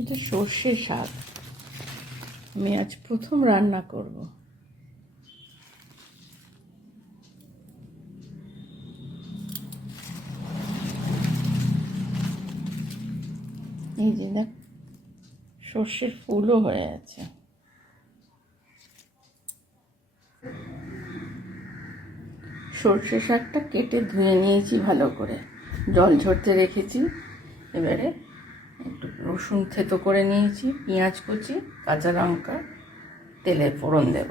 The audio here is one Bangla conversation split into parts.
এটা সর্ষে শাক। আমি আজ প্রথম রান্না করব। এই যে দেখ, সর্ষের ফুলও হয়ে আছে। সর্ষে শাকটা কেটে ধুয়ে নিয়েছি ভালো করে, জল ঝরতে রেখেছি। এবারে একটু রসুন থেতো করে নিয়েছি, পেঁয়াজ কুচি, কাঁচা লঙ্কা, তেলে ফোড়ন দেব।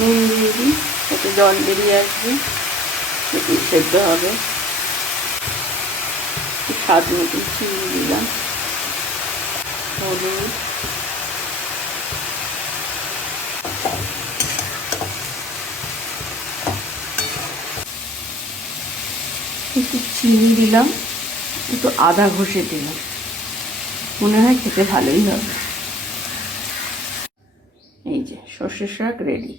নুন দিয়ে দিই, এতে জল বেরিয়ে আসবে, একটু সেদ্ধ হবে। স্বাদ মতো চিনি দিলাম, হলুদ, একটু চিনি দিলাম, একটু আদা ঘষে দিলাম, মনে হয় খেতে ভালোই হবে। এই যে সর্ষে শাক রেডি।